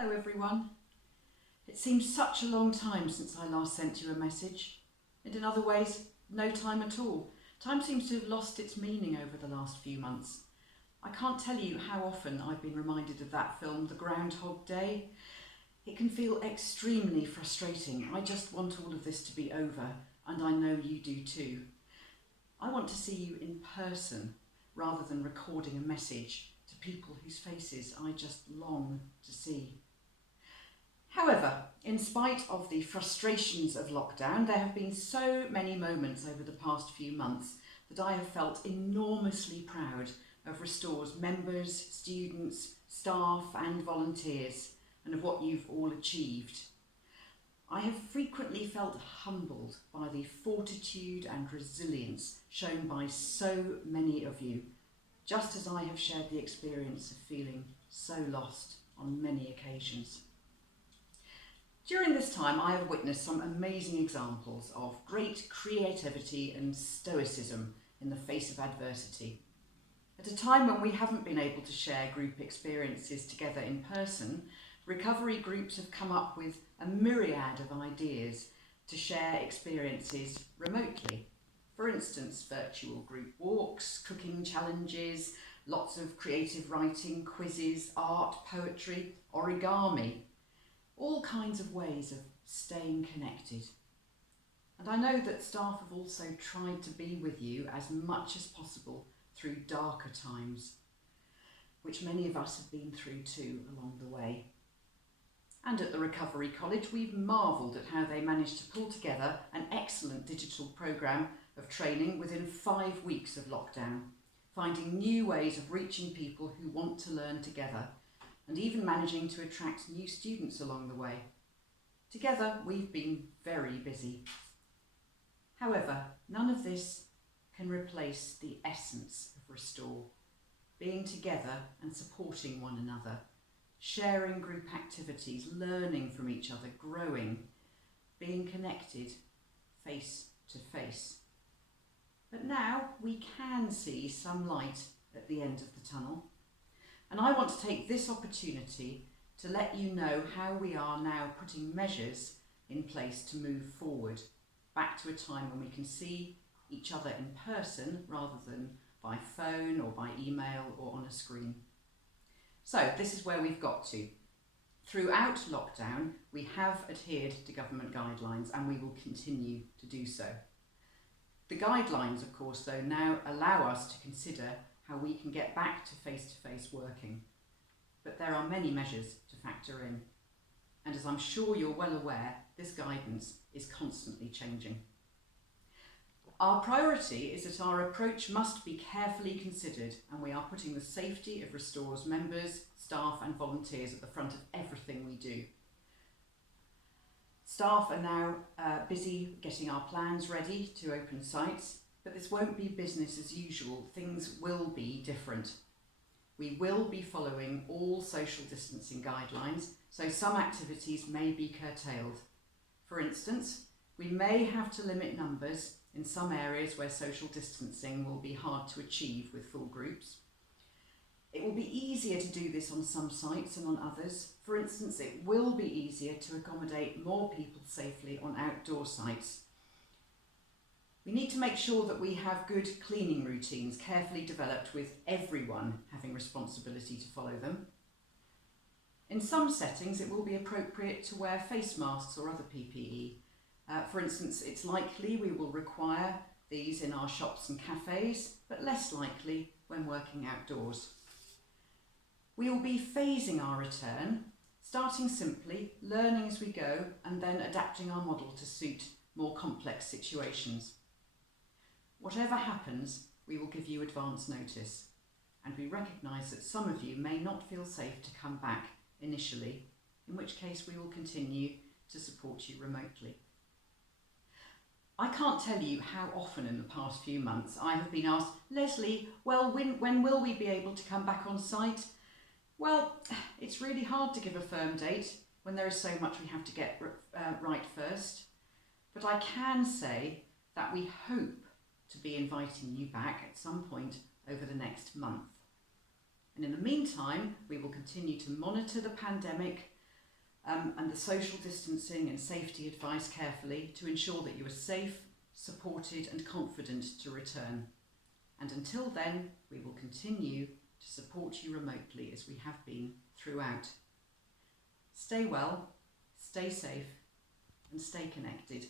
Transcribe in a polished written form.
Hello everyone. It seems such a long time since I last sent you a message, and in other ways, no time at all. Time seems to have lost its meaning over the last few months. I can't tell you how often I've been reminded of that film, The Groundhog Day. It can feel extremely frustrating. I just want all of this to be over, and I know you do too. I want to see you in person, rather than recording a message to people whose faces I just long to see. However, in spite of the frustrations of lockdown, there have been so many moments over the past few months that I have felt enormously proud of Restore's members, students, staff and volunteers, and of what you've all achieved. I have frequently felt humbled by the fortitude and resilience shown by so many of you, just as I have shared the experience of feeling so lost on many occasions. During this time, I have witnessed some amazing examples of great creativity and stoicism in the face of adversity. At a time when we haven't been able to share group experiences together in person, recovery groups have come up with a myriad of ideas to share experiences remotely. For instance, virtual group walks, cooking challenges, lots of creative writing, quizzes, art, poetry, origami. All kinds of ways of staying connected. And I know that staff have also tried to be with you as much as possible through darker times, which many of us have been through too along the way. And at the Recovery College, we've marvelled at how they managed to pull together an excellent digital programme of training within 5 weeks of lockdown, finding new ways of reaching people who want to learn together, and even managing to attract new students along the way. Together, we've been very busy. However, none of this can replace the essence of Restore, being together and supporting one another, sharing group activities, learning from each other, growing, being connected face to face. But now we can see some light at the end of the tunnel. And I want to take this opportunity to let you know how we are now putting measures in place to move forward, back to a time when we can see each other in person rather than by phone or by email or on a screen. So this is where we've got to. Throughout lockdown, we have adhered to government guidelines and we will continue to do so. The guidelines, of course, though, now allow us to consider how we can get back to face-to-face working. But there are many measures to factor in. And as I'm sure you're well aware, this guidance is constantly changing. Our priority is that our approach must be carefully considered, and we are putting the safety of Restore's members, staff and volunteers at the front of everything we do. Staff are now busy getting our plans ready to open sites, but this won't be business as usual. Things will be different. We will be following all social distancing guidelines, so some activities may be curtailed. For instance, we may have to limit numbers in some areas where social distancing will be hard to achieve with full groups. It will be easier to do this on some sites and on others. For instance, it will be easier to accommodate more people safely on outdoor sites. We need to make sure that we have good cleaning routines carefully developed with everyone having responsibility to follow them. In some settings, it will be appropriate to wear face masks or other PPE. For instance, it's likely we will require these in our shops and cafes, but less likely when working outdoors. We will be phasing our return, starting simply, learning as we go, and then adapting our model to suit more complex situations. Whatever happens, we will give you advance notice, and we recognise that some of you may not feel safe to come back initially, in which case we will continue to support you remotely. I can't tell you how often in the past few months I have been asked, Lesley, well, when will we be able to come back on site? Well, it's really hard to give a firm date when there is so much we have to get right first, but I can say that we hope to be inviting you back at some point over the next month. And in the meantime, we will continue to monitor the pandemic, and the social distancing and safety advice carefully to ensure that you are safe, supported and confident to return. And until then, we will continue to support you remotely as we have been throughout. Stay well, stay safe and stay connected.